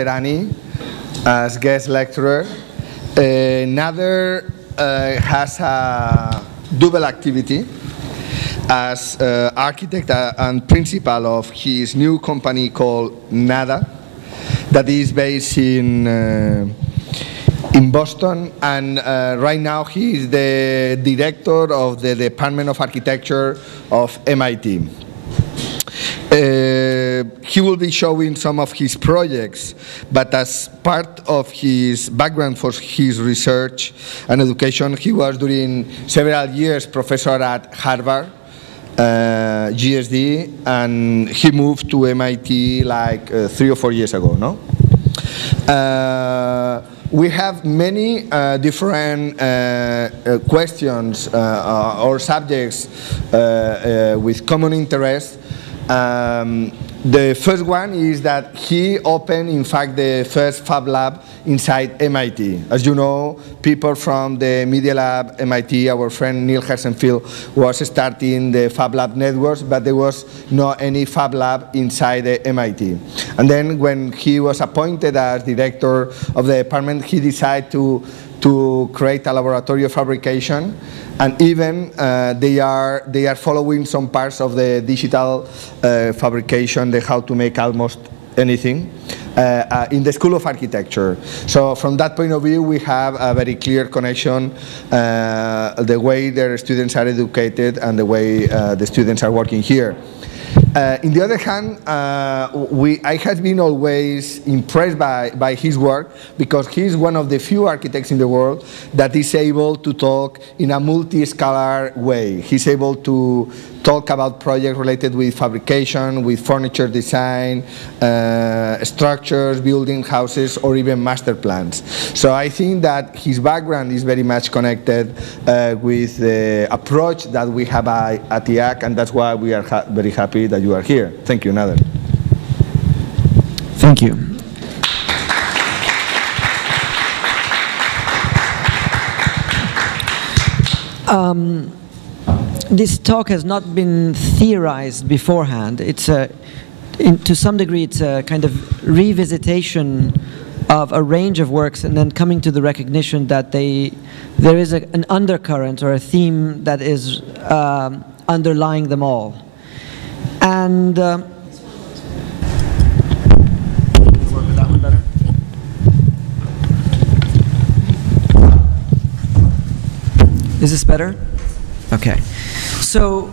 Tehrani as guest lecturer. Nader has a double activity as architect and principal of his new company called Nader, that is based in Boston, and right now he is the director of the Department of Architecture of MIT. He will be showing some of his projects, but as part of his background for his research and education, he was during several years professor at Harvard, GSD, and he moved to MIT like 3 or 4 years ago, no? We have many different questions or subjects with common interest. The first one is that he opened, in fact, the first Fab Lab inside MIT. As you know, people from the Media Lab, MIT, our friend Neil Hersenfield was starting the Fab Lab networks, but there was not any Fab Lab inside the MIT. And then when he was appointed as director of the department, he decided to create a laboratory of fabrication, and even they are following some parts of the digital fabrication, the how to make almost anything in the School of Architecture. So from that point of view, we have a very clear connection, the way their students are educated and the way the students are working here. On the other hand, I have been always impressed by his work, because he's one of the few architects in the world that is able to talk in a multi-scalar way. He's able to talk about projects related with fabrication, with furniture design, structures, building houses, or even master plans. So I think that his background is very much connected with the approach that we have at IaaC, and that's why we are very happy that you are here. Thank you, Nader. Thank you. This talk has not been theorized beforehand. It's to some degree, it's a kind of revisitation of a range of works, and then coming to the recognition that there is an undercurrent or a theme that is underlying them all. And work with that one better. Is this better? Okay. So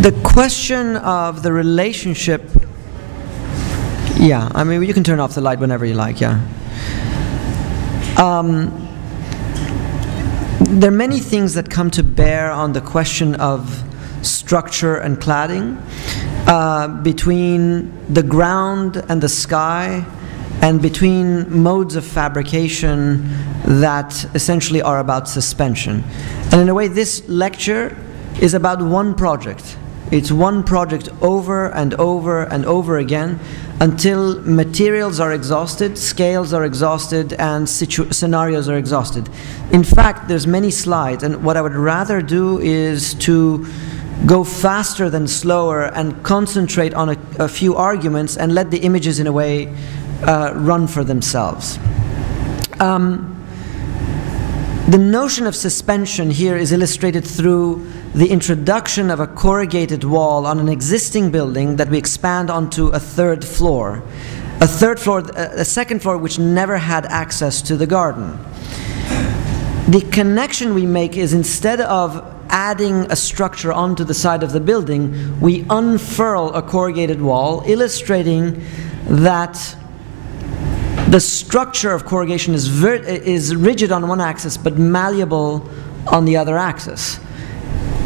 the question of the relationship, yeah, I mean, you can turn off the light whenever you like, yeah. There are many things that come to bear on the question of structure and cladding between the ground and the sky, and between modes of fabrication that essentially are about suspension. And in a way, this lecture is about one project. It's one project over and over and over again until materials are exhausted, scales are exhausted, and scenarios are exhausted. In fact, there's many slides, and what I would rather do is to go faster than slower and concentrate on a few arguments and let the images, in a way, run for themselves. The notion of suspension here is illustrated through the introduction of a corrugated wall on an existing building that we expand onto a third floor. A second floor which never had access to the garden. The connection we make is, instead of adding a structure onto the side of the building, we unfurl a corrugated wall, illustrating that the structure of corrugation is rigid on one axis but malleable on the other axis.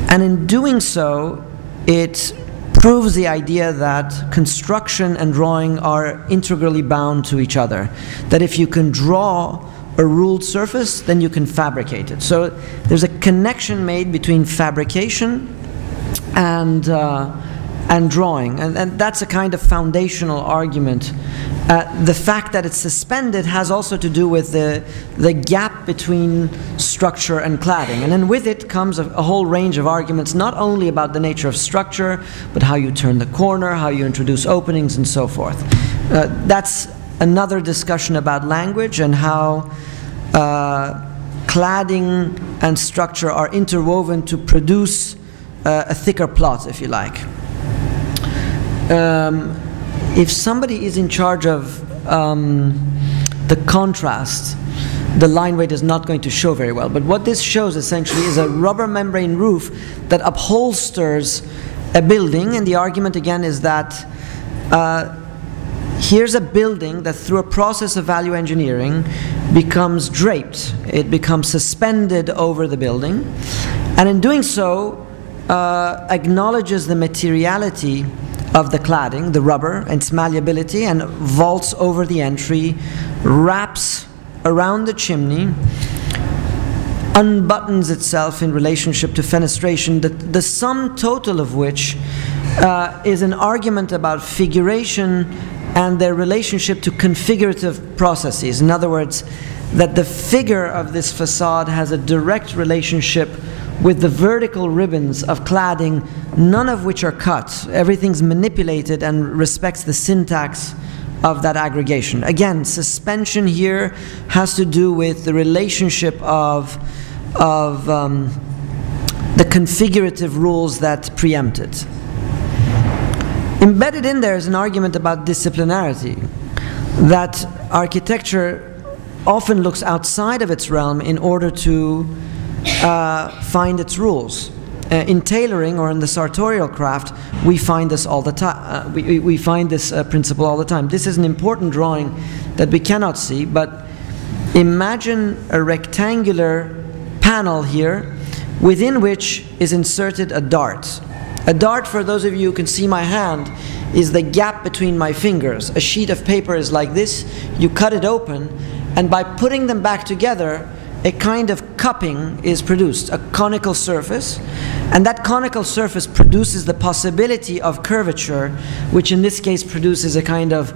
And in doing so, it proves the idea that construction and drawing are integrally bound to each other. That if you can draw a ruled surface, then you can fabricate it. So there's a connection made between fabrication and and drawing. And that's a kind of foundational argument. The fact that it's suspended has also to do with the gap between structure and cladding. And then with it comes a whole range of arguments, not only about the nature of structure, but how you turn the corner, how you introduce openings, and so forth. That's another discussion about language and how cladding and structure are interwoven to produce a thicker plot, if you like. If somebody is in charge of the contrast, the line weight is not going to show very well. But what this shows essentially is a rubber membrane roof that upholsters a building, and the argument again is that here's a building that through a process of value engineering becomes draped. It becomes suspended over the building, and in doing so acknowledges the materiality of the cladding, the rubber, and its malleability, and vaults over the entry, wraps around the chimney, unbuttons itself in relationship to fenestration, the sum total of which is an argument about figuration and their relationship to configurative processes. In other words, that the figure of this facade has a direct relationship with the vertical ribbons of cladding, none of which are cut. Everything's manipulated and respects the syntax of that aggregation. Again, suspension here has to do with the relationship of the configurative rules that preempt it. Embedded in there is an argument about disciplinarity, that architecture often looks outside of its realm in order to find its rules. In tailoring or in the sartorial craft, we find this all the time. We find this principle all the time. This is an important drawing that we cannot see, but imagine a rectangular panel here within which is inserted a dart. A dart, for those of you who can see my hand, is the gap between my fingers. A sheet of paper is like this. You cut it open, and by putting them back together, a kind of cupping is produced, a conical surface, and that conical surface produces the possibility of curvature, which in this case produces a kind of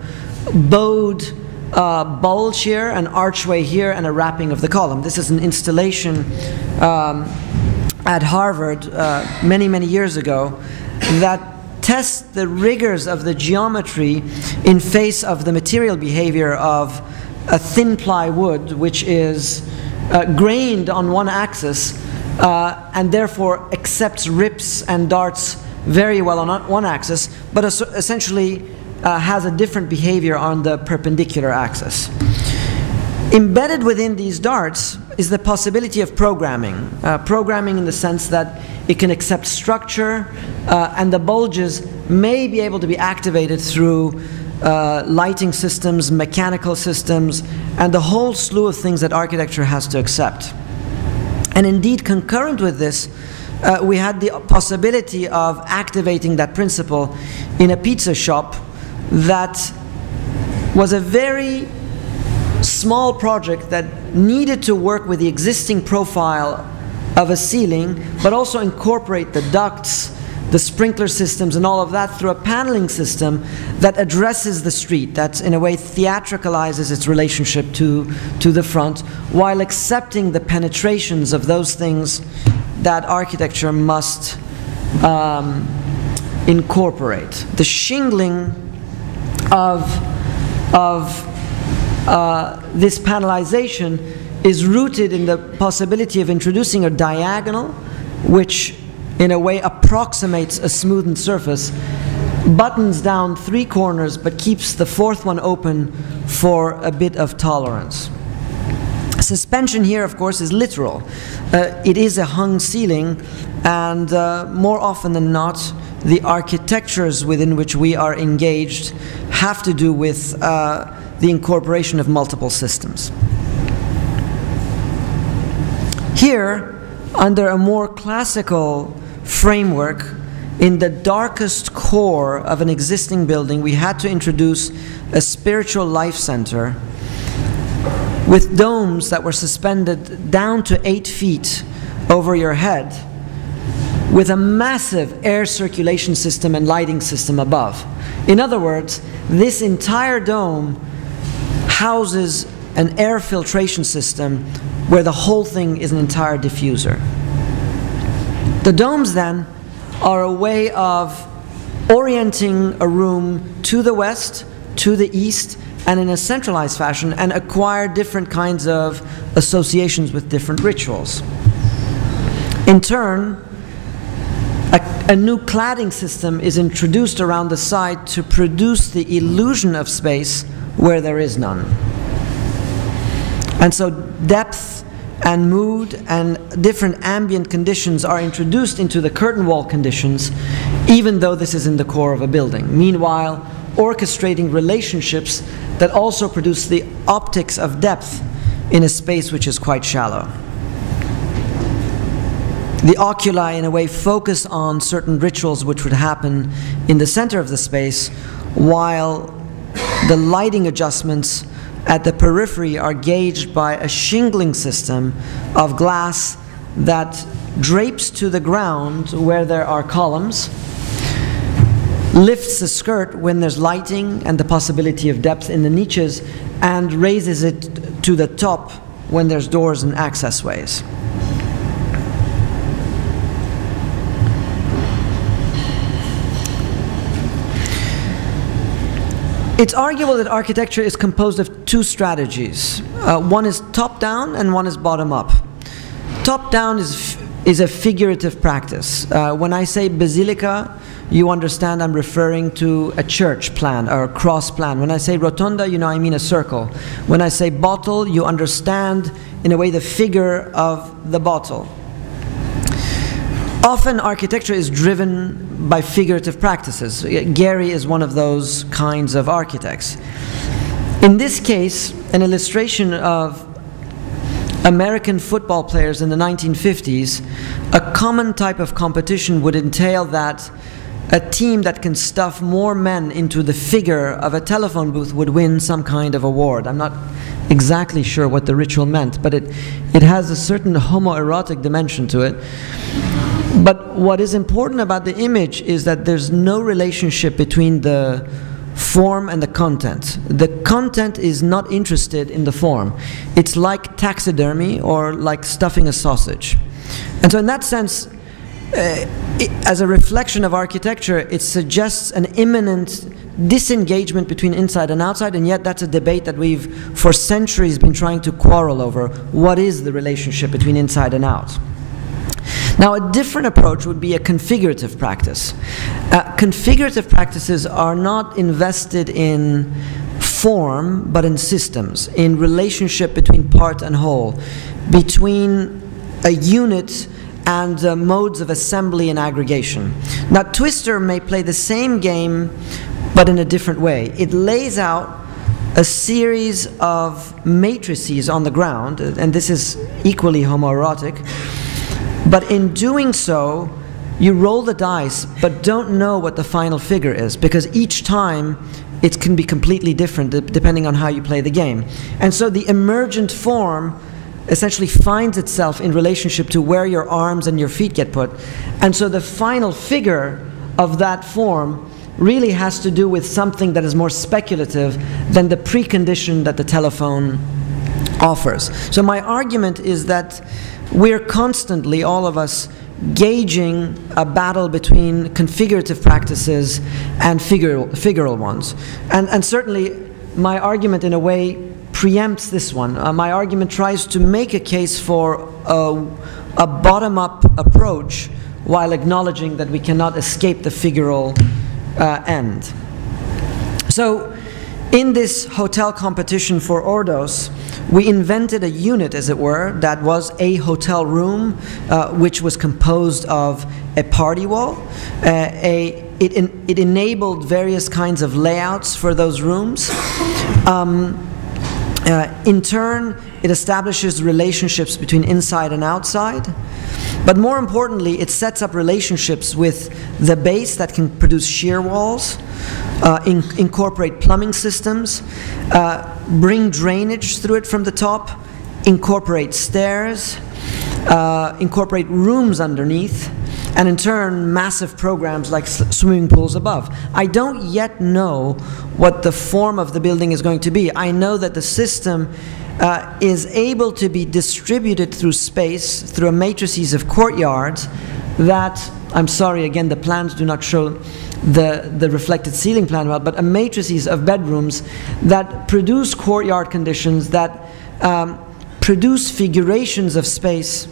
bowed bulge here, an archway here, and a wrapping of the column. This is an installation at Harvard many, many years ago that tests the rigors of the geometry in face of the material behavior of a thin ply wood, which is grained on one axis and therefore accepts rips and darts very well on one axis, but essentially has a different behavior on the perpendicular axis. Embedded within these darts is the possibility of programming. Programming in the sense that it can accept structure and the bulges may be able to be activated through lighting systems, mechanical systems, and the whole slew of things that architecture has to accept. And indeed, concurrent with this, we had the possibility of activating that principle in a pizza shop that was a very small project that needed to work with the existing profile of a ceiling, but also incorporate the ducts, the sprinkler systems, and all of that through a paneling system that addresses the street, that in a way theatricalizes its relationship to the front, while accepting the penetrations of those things that architecture must incorporate. The shingling of this panelization is rooted in the possibility of introducing a diagonal, which in a way approximates a smoothened surface, buttons down 3 corners, but keeps the 4th one open for a bit of tolerance. Suspension here, of course, is literal. It is a hung ceiling, and more often than not, the architectures within which we are engaged have to do with the incorporation of multiple systems. Here, under a more classical framework, in the darkest core of an existing building, we had to introduce a spiritual life center with domes that were suspended down to 8 feet over your head, with a massive air circulation system and lighting system above. In other words, this entire dome houses an air filtration system where the whole thing is an entire diffuser. The domes then are a way of orienting a room to the west, to the east, and in a centralized fashion, and acquire different kinds of associations with different rituals. In turn, a new cladding system is introduced around the site to produce the illusion of space where there is none. And so depth and mood and different ambient conditions are introduced into the curtain wall conditions, even though this is in the core of a building. Meanwhile, orchestrating relationships that also produce the optics of depth in a space which is quite shallow. The oculi, in a way, focus on certain rituals which would happen in the center of the space, while the lighting adjustments at the periphery are gauged by a shingling system of glass that drapes to the ground where there are columns, lifts the skirt when there's lighting and the possibility of depth in the niches, and raises it to the top when there's doors and access ways. It's arguable that architecture is composed of two strategies. One is top-down and one is bottom-up. Top-down is a figurative practice. When I say basilica, you understand I'm referring to a church plan or a cross plan. When I say rotonda, you know I mean a circle. When I say bottle, you understand, in a way, the figure of the bottle. Often architecture is driven by figurative practices. Gehry is one of those kinds of architects. In this case, an illustration of American football players in the 1950s, a common type of competition would entail that a team that can stuff more men into the figure of a telephone booth would win some kind of award. I'm not exactly sure what the ritual meant, but it has a certain homoerotic dimension to it. But what is important about the image is that there's no relationship between the form and the content. The content is not interested in the form. It's like taxidermy or like stuffing a sausage. And so in that sense, as a reflection of architecture, it suggests an imminent disengagement between inside and outside, and yet that's a debate that we've for centuries been trying to quarrel over. What is the relationship between inside and out? Now, a different approach would be a configurative practice. Configurative practices are not invested in form, but in systems, in relationship between part and whole, between a unit and modes of assembly and aggregation. Now, Twister may play the same game, but in a different way. It lays out a series of matrices on the ground, and this is equally homoerotic. But in doing so, you roll the dice, but don't know what the final figure is, because each time it can be completely different depending on how you play the game. And so the emergent form essentially finds itself in relationship to where your arms and your feet get put. And so the final figure of that form really has to do with something that is more speculative than the precondition that the telephone offers. So my argument is that we're constantly, all of us, gauging a battle between configurative practices and figural ones. And certainly my argument in a way preempts this one. My argument tries to make a case for a bottom-up approach while acknowledging that we cannot escape the figural end. So in this hotel competition for Ordos, we invented a unit, as it were, that was a hotel room, which was composed of a party wall. It enabled various kinds of layouts for those rooms. In turn, it establishes relationships between inside and outside. But more importantly, it sets up relationships with the base that can produce shear walls, incorporate plumbing systems, bring drainage through it from the top, incorporate stairs, incorporate rooms underneath, and in turn massive programs like swimming pools above. I don't yet know what the form of the building is going to be. I know that the system is able to be distributed through space, through a matrices of courtyards that, I'm sorry, again, the plans do not show the reflected ceiling plan well, but a matrices of bedrooms that produce courtyard conditions, that produce figurations of space,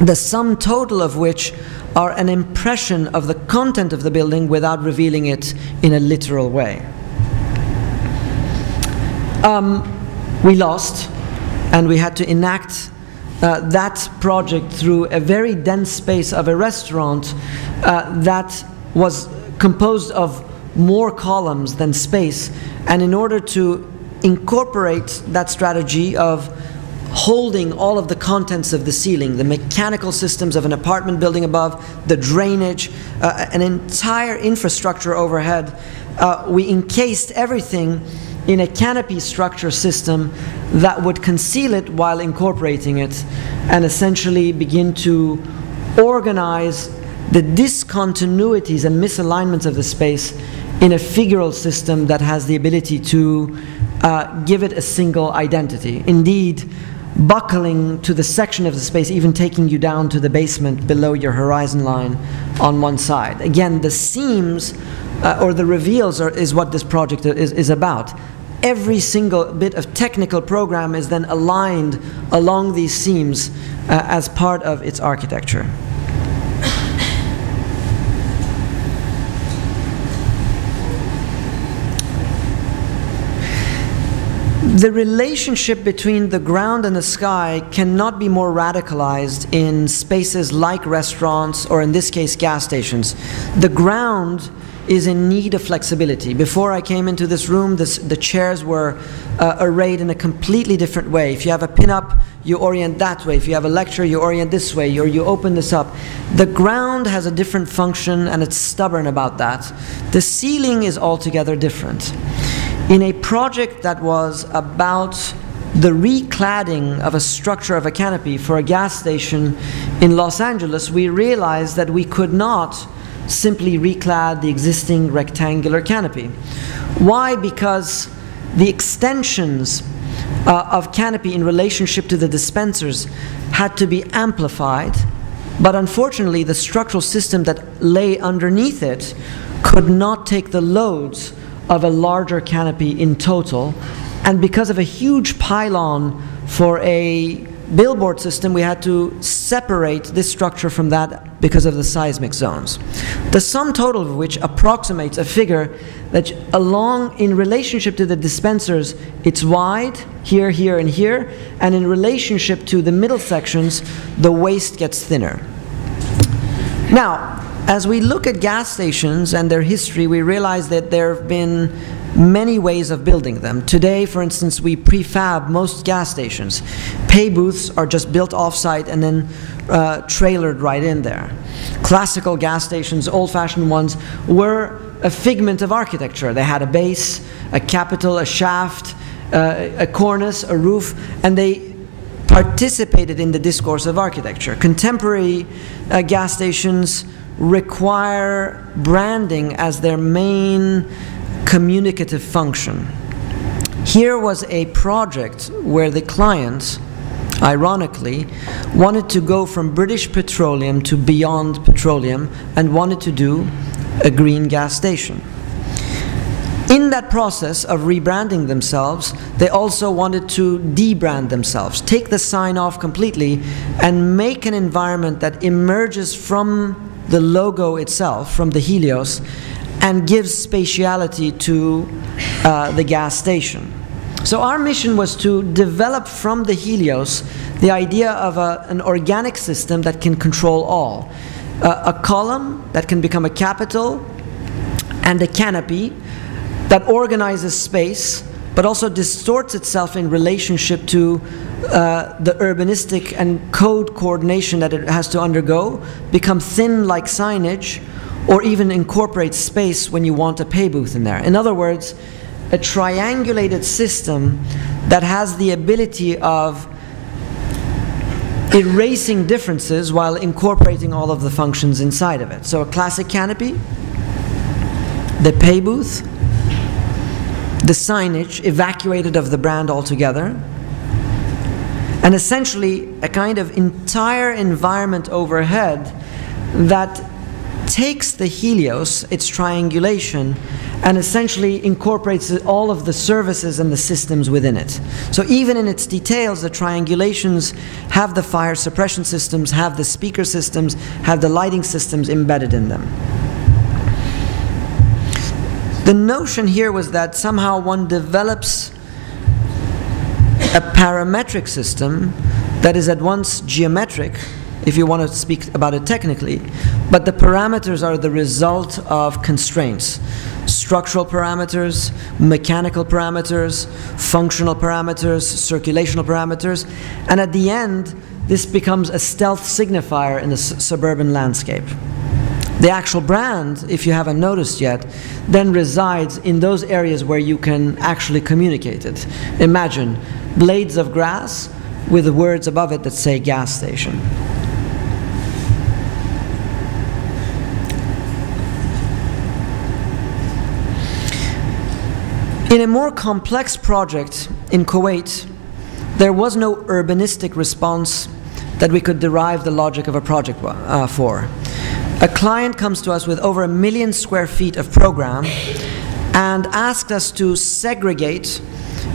the sum total of which are an impression of the content of the building without revealing it in a literal way. We lost, and we had to enact that project through a very dense space of a restaurant that was composed of more columns than space. And in order to incorporate that strategy of holding all of the contents of the ceiling, the mechanical systems of an apartment building above, the drainage, an entire infrastructure overhead, we encased everything in a canopy structure system that would conceal it while incorporating it, and essentially begin to organize the discontinuities and misalignments of the space in a figural system that has the ability to give it a single identity. Indeed, buckling to the section of the space, even taking you down to the basement below your horizon line on one side. Again, the seams or the reveals is what this project is about. Every single bit of technical program is then aligned along these seams as part of its architecture. The relationship between the ground and the sky cannot be more radicalized in spaces like restaurants, or in this case gas stations. The ground is in need of flexibility. Before I came into this room, the chairs were arrayed in a completely different way. If you have a pin-up, you orient that way. If you have a lecture, you orient this way, or you open this up. The ground has a different function, and it's stubborn about that. The ceiling is altogether different. In a project that was about the recladding of a structure of a canopy for a gas station in Los Angeles, we realized that we could not simply reclad the existing rectangular canopy. Why? Because the extensions of canopy in relationship to the dispensers had to be amplified, but unfortunately the structural system that lay underneath it could not take the loads of a larger canopy in total, and because of a huge pylon for a billboard system, we had to separate this structure from that because of the seismic zones. The sum total of which approximates a figure that in relationship to the dispensers, it's wide, here, here, and here, and in relationship to the middle sections, the waist gets thinner. Now, as we look at gas stations and their history, we realize that there have been many ways of building them. Today, for instance, we prefab most gas stations. Pay booths are just built off-site and then trailered right in there. Classical gas stations, old-fashioned ones, were a figment of architecture. They had a base, a capital, a shaft, a cornice, a roof, and they participated in the discourse of architecture. Contemporary gas stations require branding as their main communicative function. Here was a project where the client, ironically, wanted to go from British Petroleum to Beyond Petroleum and wanted to do a green gas station. In that process of rebranding themselves, they also wanted to debrand themselves, take the sign off completely, and make an environment that emerges from the logo itself, from the Helios, and gives spatiality to the gas station. So our mission was to develop from the Helios the idea of an organic system that can control all. A column that can become a capital, and a canopy that organizes space, but also distorts itself in relationship to the urbanistic and code coordination that it has to undergo, become thin like signage, or even incorporate space when you want a pay booth in there. In other words, a triangulated system that has the ability of erasing differences while incorporating all of the functions inside of it. So a classic canopy, the pay booth, the signage evacuated of the brand altogether, and essentially a kind of entire environment overhead that takes the Helios, its triangulation, and essentially incorporates all of the services and the systems within it. So even in its details, the triangulations have the fire suppression systems, have the speaker systems, have the lighting systems embedded in them. The notion here was that somehow one develops a parametric system that is at once geometric, if you want to speak about it technically, but the parameters are the result of constraints. Structural parameters, mechanical parameters, functional parameters, circulational parameters, and at the end, this becomes a stealth signifier in the suburban landscape. The actual brand, if you haven't noticed yet, then resides in those areas where you can actually communicate it. Imagine blades of grass with the words above it that say gas station. In a more complex project in Kuwait, there was no urbanistic response that we could derive the logic of a project for. A client comes to us with over 1 million square feet of program and asked us to segregate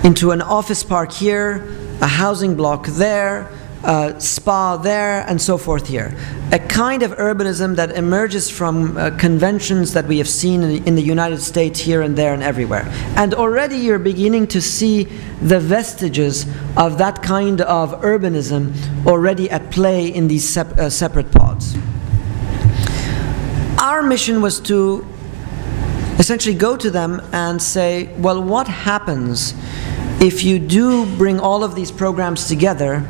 into an office park here, a housing block there, a spa there, and so forth here. A kind of urbanism that emerges from conventions that we have seen in the United States here and there and everywhere. And already you're beginning to see the vestiges of that kind of urbanism already at play in these separate pods. Our mission was to essentially go to them and say, well, what happens if you do bring all of these programs together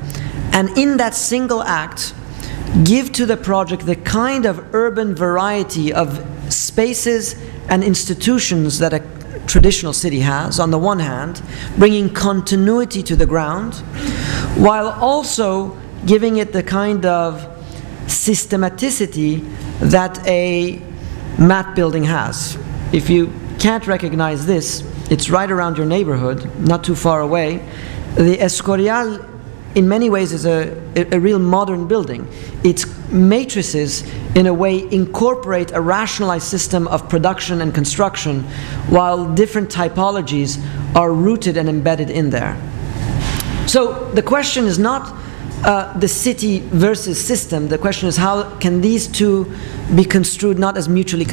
and in that single act give to the project the kind of urban variety of spaces and institutions that a traditional city has, on the one hand, bringing continuity to the ground, while also giving it the kind of systematicity that a mat building has. If you can't recognize this, it's right around your neighborhood, not too far away. The Escorial in many ways is a real modern building. Its matrices, in a way, incorporate a rationalized system of production and construction, while different typologies are rooted and embedded in there. So the question is not the city versus system. The question is, how can these two be construed not as mutually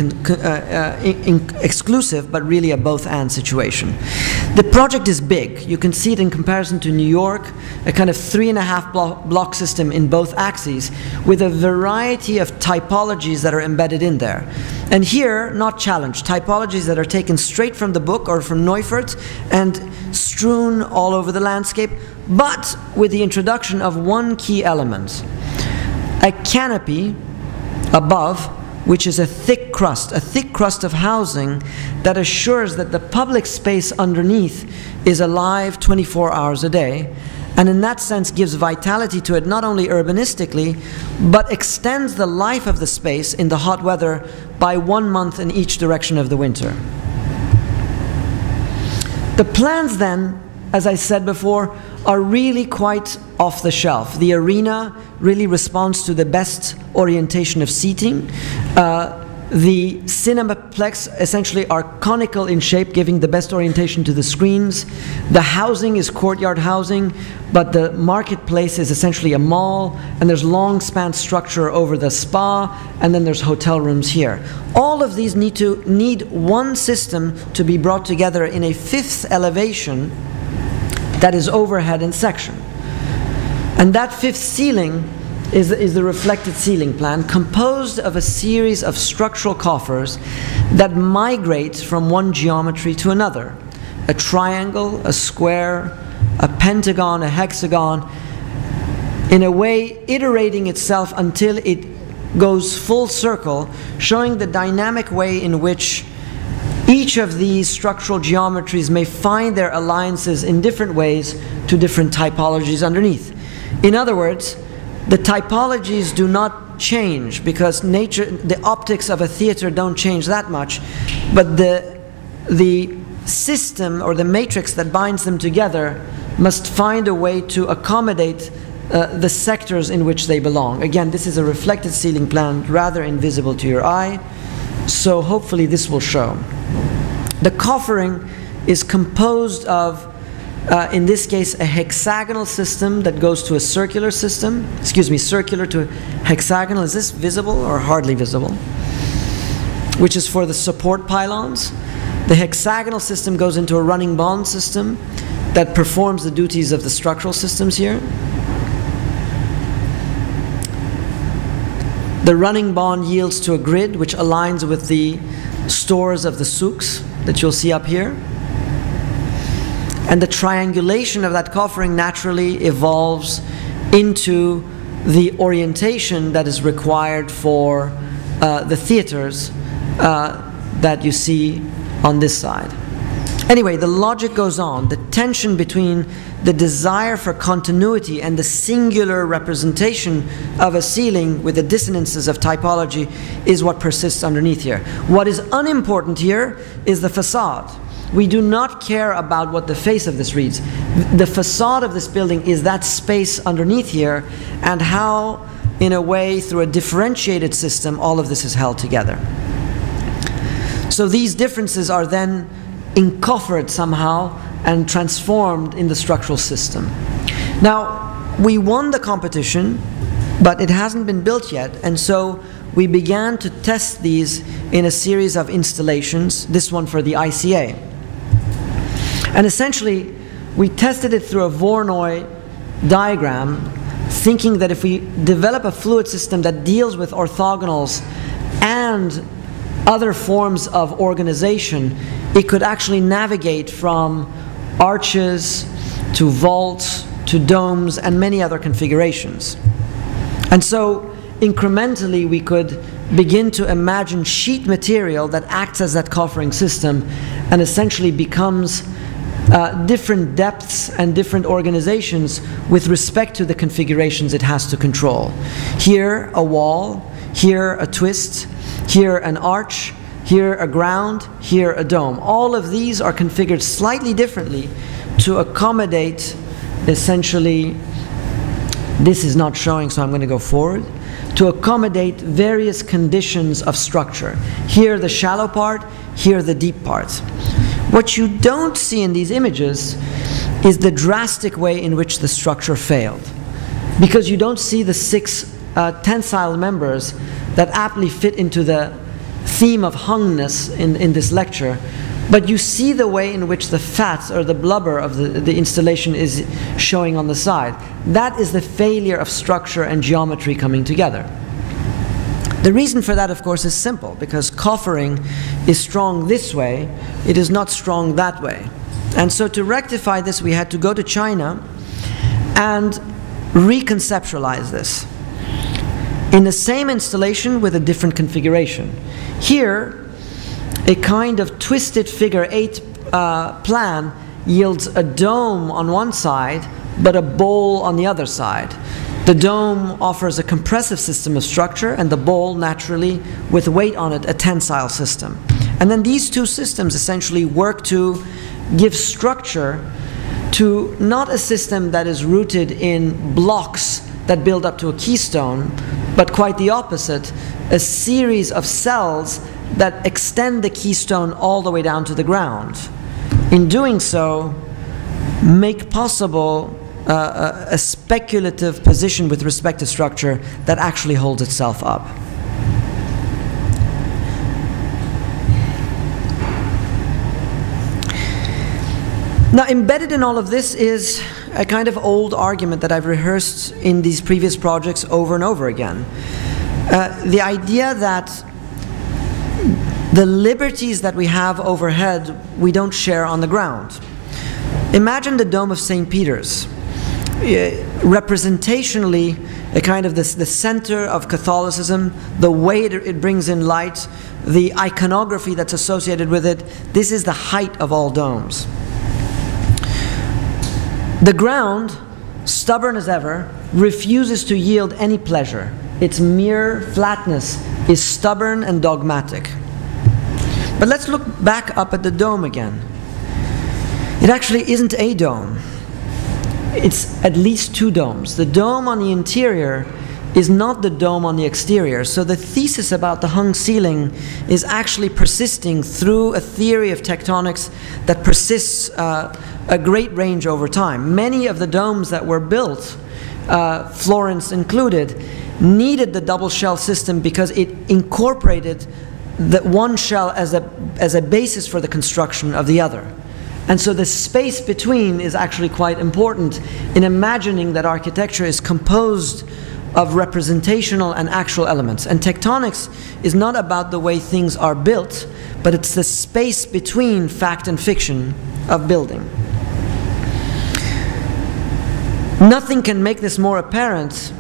exclusive, but really a both-and situation. The project is big. You can see it in comparison to New York, a kind of 3.5 block system in both axes, with a variety of typologies that are embedded in there. And here, not challenged, typologies that are taken straight from the book or from Neufert and strewn all over the landscape, but with the introduction of one key element. A canopy above, which is a thick crust of housing that assures that the public space underneath is alive 24 hours a day, and in that sense gives vitality to it not only urbanistically, but extends the life of the space in the hot weather by 1 month in each direction of the winter. The plans then, as I said before, are really quite off the shelf. The arena really responds to the best orientation of seating. The Cinemaplex essentially are conical in shape, giving the best orientation to the screens. The housing is courtyard housing, but the marketplace is essentially a mall, and there's long span structure over the spa, and then there's hotel rooms here. All of these need one system to be brought together in a 5th elevation that is overhead in section. And that 5th ceiling is the reflected ceiling plan, composed of a series of structural coffers that migrate from one geometry to another. A triangle, a square, a pentagon, a hexagon, in a way iterating itself until it goes full circle, showing the dynamic way in which each of these structural geometries may find their alliances in different ways to different typologies underneath. In other words, The typologies do not change because nature, the optics of a theater don't change that much, but the system or the matrix that binds them together must find a way to accommodate the sectors in which they belong. Again, this is a reflected ceiling plan, rather invisible to your eye, so hopefully this will show. The coffering is composed of, in this case, a hexagonal system that goes to a circular system. Excuse me, circular to hexagonal. Is this visible or hardly visible? Which is for the support pylons. The hexagonal system goes into a running bond system that performs the duties of the structural systems here. The running bond yields to a grid which aligns with the stores of the souks that you'll see up here. And the triangulation of that coffering naturally evolves into the orientation that is required for the theaters that you see on this side. Anyway, the logic goes on. The tension between the desire for continuity and the singular representation of a ceiling with the dissonances of typology is what persists underneath here. What is unimportant here is the facade. We do not care about what the face of this reads. The facade of this building is that space underneath here, and how, in a way, through a differentiated system, all of this is held together. So these differences are then encoffered somehow and transformed in the structural system. Now, we won the competition, but it hasn't been built yet, and so we began to test these in a series of installations, this one for the ICA. And essentially, we tested it through a Voronoi diagram, thinking that if we develop a fluid system that deals with orthogonals and other forms of organization, it could actually navigate from arches to vaults to domes and many other configurations. And so incrementally we could begin to imagine sheet material that acts as that coffering system and essentially becomes different depths and different organizations with respect to the configurations it has to control. Here a wall, here a twist, here an arch, here a ground, here a dome. All of these are configured slightly differently to accommodate, essentially, this is not showing, so I'm going to go forward, to accommodate various conditions of structure. Here the shallow part, here the deep part. What you don't see in these images is the drastic way in which the structure failed, because you don't see the 6 tensile members that aptly fit into the theme of hungness in this lecture, but you see the way in which the fat or the blubber of the installation is showing on the side. That is the failure of structure and geometry coming together. The reason for that, of course, is simple, because coffering is strong this way, it is not strong that way. And so to rectify this, we had to go to China and reconceptualize this in the same installation with a different configuration. Here, a kind of twisted figure 8 plan yields a dome on one side, but a bowl on the other side. The dome offers a compressive system of structure, and the bowl, naturally, with weight on it, a tensile system. And then these two systems essentially work to give structure to not a system that is rooted in blocks that build up to a keystone, but quite the opposite, a series of cells that extend the keystone all the way down to the ground. In doing so, make possible a speculative position with respect to structure that actually holds itself up. Now, embedded in all of this is a kind of old argument that I've rehearsed in these previous projects over and over again. The idea that the liberties that we have overhead, we don't share on the ground. Imagine the Dome of St. Peter's. Representationally, a kind of the center of Catholicism, the way it brings in light, the iconography that's associated with it, this is the height of all domes. The ground stubborn as ever, refuses to yield any pleasure. Its mere flatness is stubborn and dogmatic. But let's look back up at the dome again. It actually isn't a dome. It's at least two domes. The dome on the interior is not the dome on the exterior. So the thesis about the hung ceiling is actually persisting through a theory of tectonics that persists a great range over time. Many of the domes that were built, Florence included, needed the double shell system because it incorporated the one shell as a basis for the construction of the other. And so the space between is actually quite important in imagining that architecture is composed of representational and actual elements. And tectonics is not about the way things are built, but it's the space between fact and fiction of building. Nothing can make this more apparent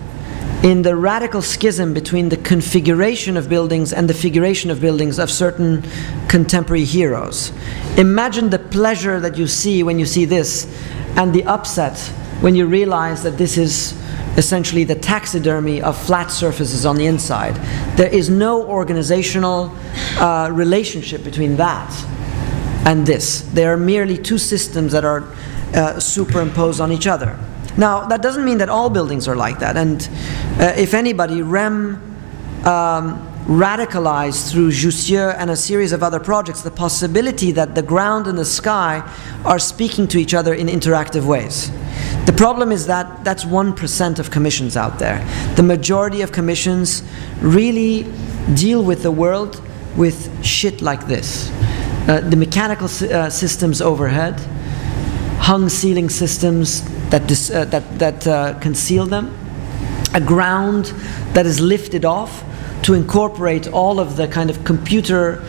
in the radical schism between the configuration of buildings and the figuration of buildings of certain contemporary heroes. Imagine the pleasure that you see when you see this, and the upset when you realize that this is essentially the taxidermy of flat surfaces on the inside. There is no organizational relationship between that and this. They are merely two systems that are superimposed on each other. Now, that doesn't mean that all buildings are like that, and if anybody, Rem radicalized through Jussieu and a series of other projects the possibility that the ground and the sky are speaking to each other in interactive ways. The problem is that that's 1% of commissions out there. The majority of commissions really deal with the world with shit like this. The mechanical systems overhead, hung ceiling systems that conceal them, a ground that is lifted off to incorporate all of the kind of computer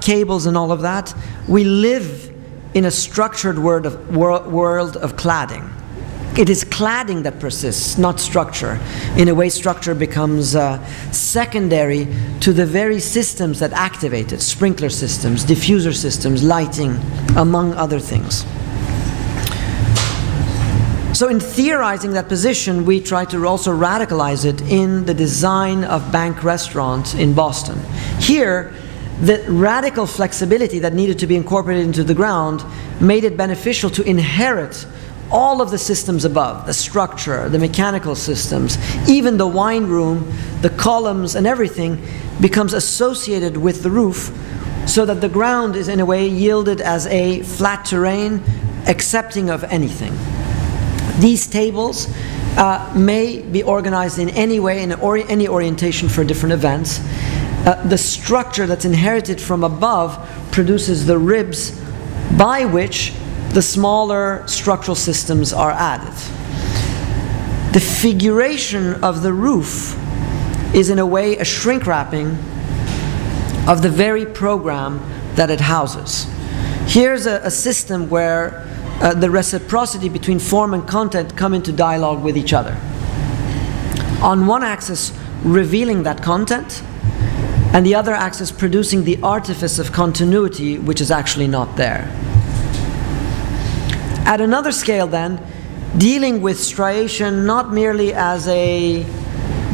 cables and all of that. We live in a structured world of cladding. It is cladding that persists, not structure. In a way, structure becomes secondary to the very systems that activate it: sprinkler systems, diffuser systems, lighting, among other things. So in theorizing that position, we try to also radicalize it in the design of Bank Restaurant in Boston. Here, the radical flexibility that needed to be incorporated into the ground made it beneficial to inherit all of the systems above, the structure, the mechanical systems, even the wine room, the columns and everything becomes associated with the roof, so that the ground is in a way yielded as a flat terrain, accepting of anything. These tables may be organized in any way, in any orientation for different events. The structure that's inherited from above produces the ribs by which the smaller structural systems are added. The figuration of the roof is in a way a shrink wrapping of the very program that it houses. Here's a system where the reciprocity between form and content come into dialogue with each other. On one axis, revealing that content, and the other axis producing the artifice of continuity, which is actually not there. At another scale then, dealing with striation not merely as a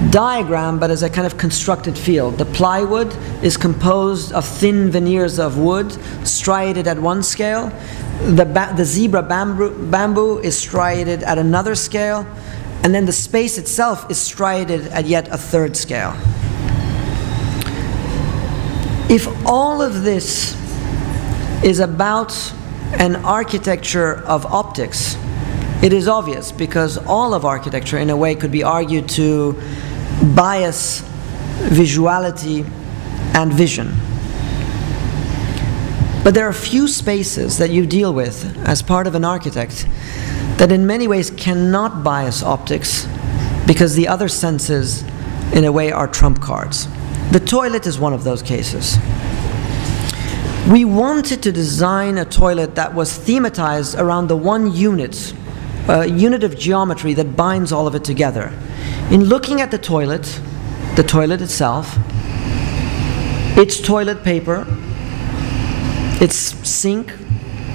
diagram, but as a kind of constructed field. The plywood is composed of thin veneers of wood, striated at one scale. The zebra bamboo is striated at another scale, and then the space itself is striated at yet a third scale. If all of this is about an architecture of optics, it is obvious, because all of architecture in a way could be argued to bias visuality and vision. But there are few spaces that you deal with as part of an architect that in many ways cannot bias optics, because the other senses in a way are trump cards. The toilet is one of those cases. We wanted to design a toilet that was thematized around the one unit, a unit of geometry that binds all of it together. In looking at the toilet itself, its toilet paper, its sink,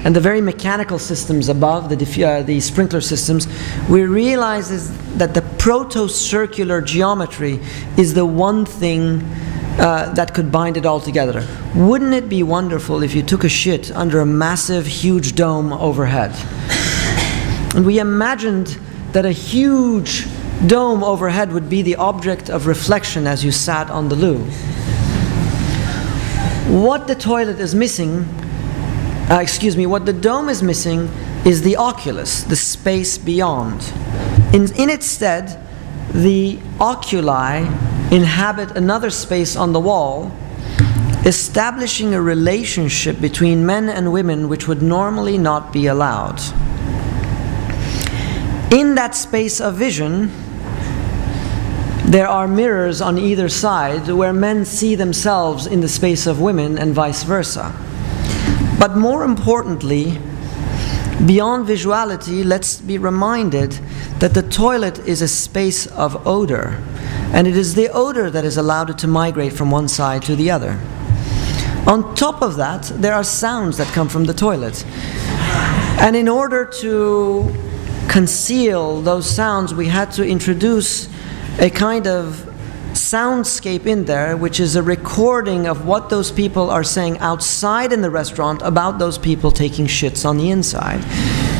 and the very mechanical systems above, the sprinkler systems, we realize that the proto-circular geometry is the one thing that could bind it all together. Wouldn't it be wonderful if you took a shit under a massive, huge dome overhead? And we imagined that a huge dome overhead would be the object of reflection as you sat on the loo. What the toilet is missing, what the dome is missing is the oculus, the space beyond. In its stead, the oculi inhabit another space on the wall, establishing a relationship between men and women which would normally not be allowed. In that space of vision, there are mirrors on either side where men see themselves in the space of women and vice versa. But more importantly, beyond visuality, let's be reminded that the toilet is a space of odor, and it is the odor that has allowed it to migrate from one side to the other. On top of that, there are sounds that come from the toilet. And in order to conceal those sounds, we had to introduce a kind of soundscape in there, which is a recording of what those people are saying outside in the restaurant about those people taking shits on the inside.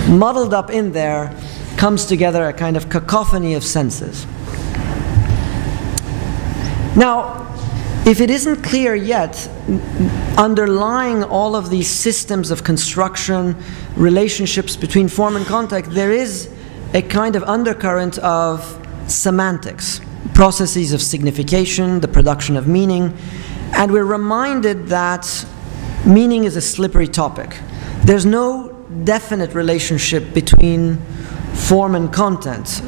Muddled up in there comes together a kind of cacophony of senses. Now, if it isn't clear yet, underlying all of these systems of construction, relationships between form and content, there is a kind of undercurrent of semantics, processes of signification, the production of meaning, and we're reminded that meaning is a slippery topic. There's no definite relationship between form and content.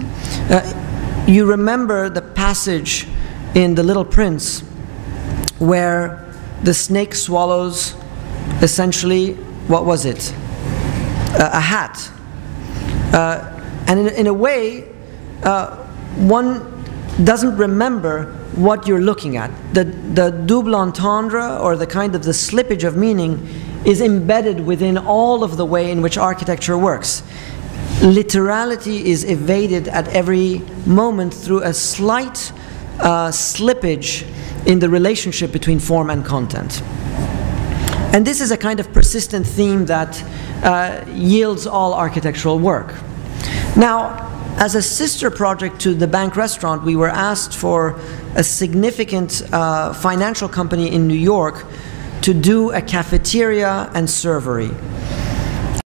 You remember the passage in The Little Prince where the snake swallows essentially, what was it? A hat. And in a way, one doesn't remember what you're looking at. The double entendre, or the kind of the slippage of meaning, is embedded within all of the way in which architecture works. Literality is evaded at every moment through a slight slippage in the relationship between form and content. And this is a kind of persistent theme that yields all architectural work. Now, as a sister project to the Bank Restaurant, we were asked for a significant financial company in New York to do a cafeteria and servery.